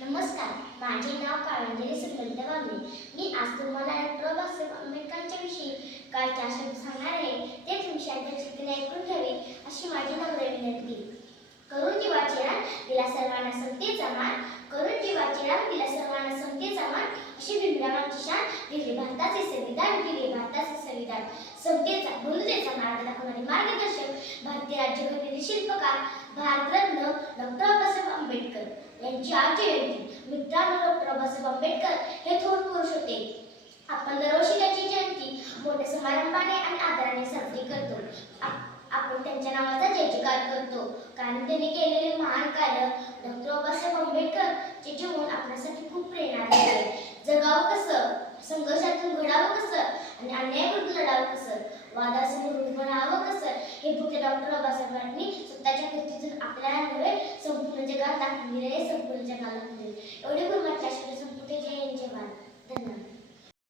नमस्कार माझे नाव काळंजली सुगंध वागले मी आज तुम्हाला डॉक्टर बाबासाहेब आंबेडकरांच्या विषयी काय चार शब्द सांगणार आहे तेच विषयाच्या चित्र ऐकून घ्यावे अशी माझी नम्र विनंती. करून जीवाचे रान दिला सर्वांना संतेचा मान करून जीवाचे रान दिला सर्वांना संतेचा मान अशी भीमरावांची शान दिले भारताचे संविधान दिले भारताचे संविधान. संतेचा बंधुतेचा मार्ग दाखवणारे मार्गदर्शक भारतीय राज्यघटनेचे शिल्पकार भारतरत्न आंबेडकर जयंती. मित्रांनो डॉक्टर बाबासाहेब आंबेडकर हे थोर पुरुष होते. आपण दरवर्षी त्यांची जयंती मोठ्या समारंभाने आणि आदराने साजरी करतो. आप- आपण त्यांच्या नावाचा जय जयकार करतो. कारण त्यांनी केलेले महान कार्य डॉक्टर बाबासाहेब आंबेडकर चे जीवन आपल्यासाठी खूप प्रेरणा आहे. जगावं कसं संघर्षातून घडावं कसं आणि अन्यायाविरुद्ध लढावं कसं वादासमोर उभं राहावं कसं हे फक्त डॉक्टर बाबासाहेबांनी स्वतःच्या कृतीतून आपल्याला नव्हे கலந்து